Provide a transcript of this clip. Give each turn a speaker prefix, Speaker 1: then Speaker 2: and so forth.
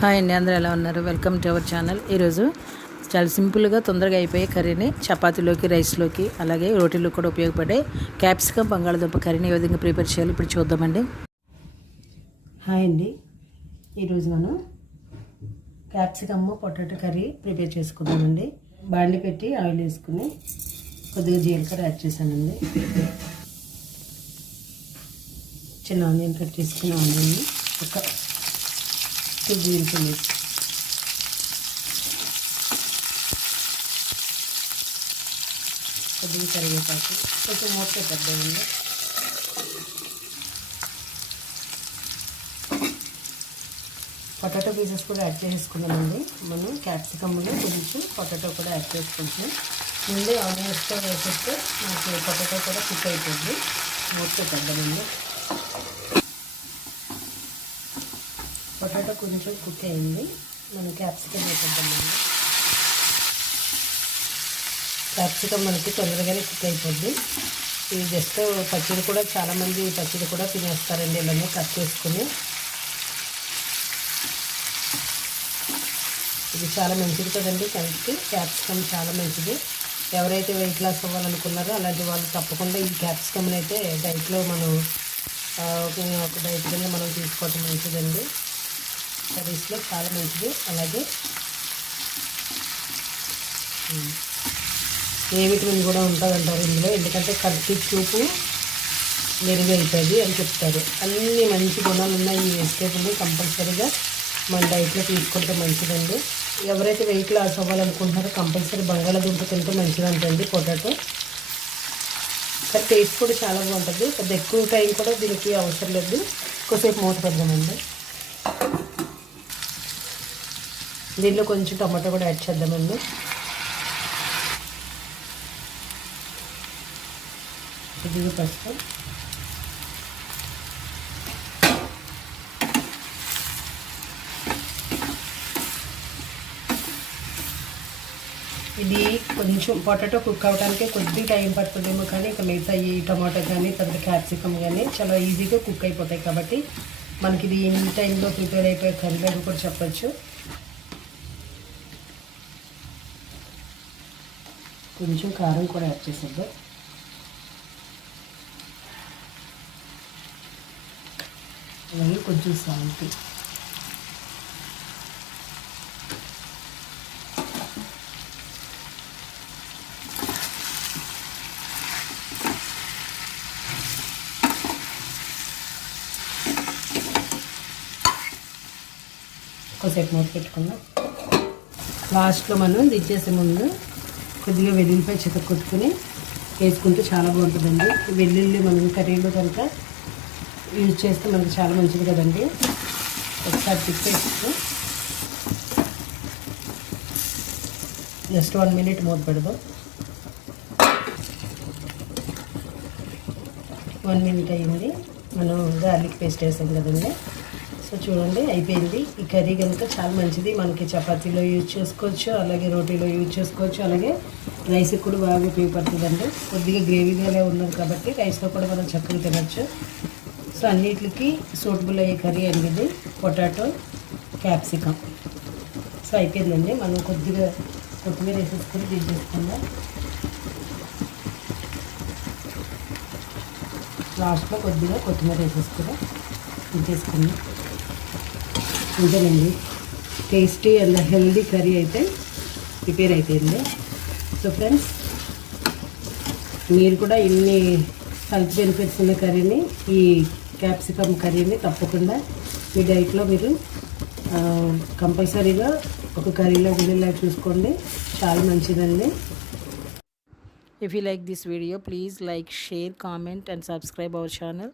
Speaker 1: Hi అండి అందరూ ఎలా ఉన్నారు? వెల్కమ్ టు అవర్ ఛానల్ ఈరోజు చాలా సింపుల్గా తొందరగా అయిపోయే కర్రీని చపాతీలోకి రైస్లోకి అలాగే రోటీలో కూడా ఉపయోగపడే క్యాప్సికమ్ బంగాళదుంప కర్రీని ఏ విధంగా ప్రిపేర్ చేయాలి ఇప్పుడు చూద్దామండి. హాయ్ అండి. ఈరోజు మనం క్యాప్సికమ్ పొటాటో కర్రీ ప్రిపేర్ చేసుకుందామండి. బాండి పెట్టి ఆయిల్ వేసుకుని కొద్దిగా జీలకర్ర యాడ్ చేశానండి. చిన్న ఆనియన్ కట్ చేసుకున్న ఆనియన్ ఒక టూ గ్రీన్ చిల్లీస్ కొద్దిగా కరివేపాకు కొంచెం మూత పెట్టద్దామండి పొటాటో పీసెస్ కూడా యాడ్ చేసుకున్నామండి. మనం క్యాప్సికమ్లో కొంచెం పొటాటో కూడా యాడ్ చేసుకుంటున్నాం ముందే ఆనియన్స్తో వేసేస్తే మనకి పొటాటో కూడా కుక్ అయిపోద్ది. మూత పెట్టద్దామండి పొటాటో కొంచెం కుక్ అయింది మనం క్యాప్సికమ్ వేసేద్దామండి క్యాప్సికమ్ మనకి తొందరగానే కుక్ అయిపోద్ది. ఇది జస్ట్ పచ్చడి కూడా చాలామంది పచ్చడి కూడా తినేస్తారండి. ఇలానే కట్ చేసుకుని. ఇది చాలా మంచిది కదండి. హెల్త్కి క్యాప్సికమ్ చాలా మంచిది. ఎవరైతే వెయిట్ లాస్ అవ్వాలనుకున్నారో అలాంటి వాళ్ళు తప్పకుండా ఈ క్యాప్సికమ్ని అయితే డైట్లో మనం ఒక ఒక డైట్ కింద మనం తీసుకోవటం మంచిదండి. కర్రీస్లో చాలా మంచిది. అలాగే ఏ విటమిన్ కూడా ఉంటుందంటారు ఇందులో. ఎందుకంటే కంటి చూపు మెరుగు అని చెప్తారు. అన్ని మంచి గుణాలు ఉన్నాయి ఈ వెజిటేబుల్ని కంపల్సరీగా మన డైట్లో తీసుకుంటే మంచిదండి. ఎవరైతే వెయిట్ లాస్ అవ్వాలనుకుంటున్నారో కంపల్సరీ బంగాళాదుంప తింటే మంచిదంటండి పొటాటో. కానీ టేస్ట్ కూడా చాలా బాగుంటుంది. పెద్ద ఎక్కువ టైం కూడా దీనికి అవసరం లేదు. ఎక్కువసేపు మూత పెడదామండి. దీనిలో కొంచెం టమాటా కూడా యాడ్ చేద్దామండి కొద్దిగా పసుపు. ఇది కొంచెం పొటాటో కుక్ అవడానికి కొద్ది టైం పడుతుందేమో కానీ ఇక మిగతా ఈ టమాటో కానీ తర్వాత క్యాప్సికమ్ కానీ చాలా ఈజీగా కుక్ అయిపోతాయి కాబట్టి మనకి ఇది ఎన్ని టైంలో ప్రిపేర్ అయిపోయే కర్రీ అని కూడా చెప్పచ్చు. కొంచెం కారం కూడా యాడ్ చేసేద్దాం అలాగే కొంచెం సాల్ట్ కొద్దిసేపు మూత పెట్టుకుందాం లాస్ట్లో మనం దించేసే ముందు కొద్దిగా వెల్లుల్లిపై చిత కొట్టుకుని వేసుకుంటే చాలా బాగుంటుందండి. వెల్లుల్లి మనం కర్రీలో కనుక యూజ్ చేస్తే మనకి చాలా మంచిది కదండి. ఒకసారి తిప్పేస్తూ జస్ట్ వన్ మినిట్ మూత పెడదాం. వన్ మినిట్ అయింది. మనం గార్లిక్ పేస్ట్ వేసాం కదండి. సో చూడండి అయిపోయింది. ఈ కర్రీ కనుక చాలా మంచిది. మనకి చపాతీలో యూజ్ చేసుకోవచ్చు అలాగే రోటీలో యూజ్ చేసుకోవచ్చు అలాగే రైస్కి కూడా బాగా ఉపయోగపడుతుందండి. కొద్దిగా గ్రేవీగానే ఉన్నది కాబట్టి రైస్లో కూడా మనం చక్కగా తినచ్చు. సో అన్నిటికి సూటబుల్ అయ్యే కర్రీ అండి ఇది పొటాటో క్యాప్సికమ్ సో అయిపోయిందండి. మనం కొద్దిగా కొత్తిమీర వేసేసుకొని దించేసుకుందాం లాస్ట్లో కొద్దిగా కొత్తిమీర వేసేసుకుని దించేసుకుందాం అంతేనండి టేస్టీ అండ్ హెల్దీ కర్రీ అయితే ప్రిపేర్ అయిపోయింది. సో ఫ్రెండ్స్ మీరు కూడా ఇన్ని హెల్త్ బెనిఫిట్స్ ఉన్న కర్రీని ఈ క్యాప్సికమ్ కర్రీని తప్పకుండా మీ డైట్లో మీరు కంపల్సరీగా ఒక కర్రీలో ఉండేలా చూసుకోండి. చాలా మంచిదండి. If you like this video please like share comment and subscribe our channel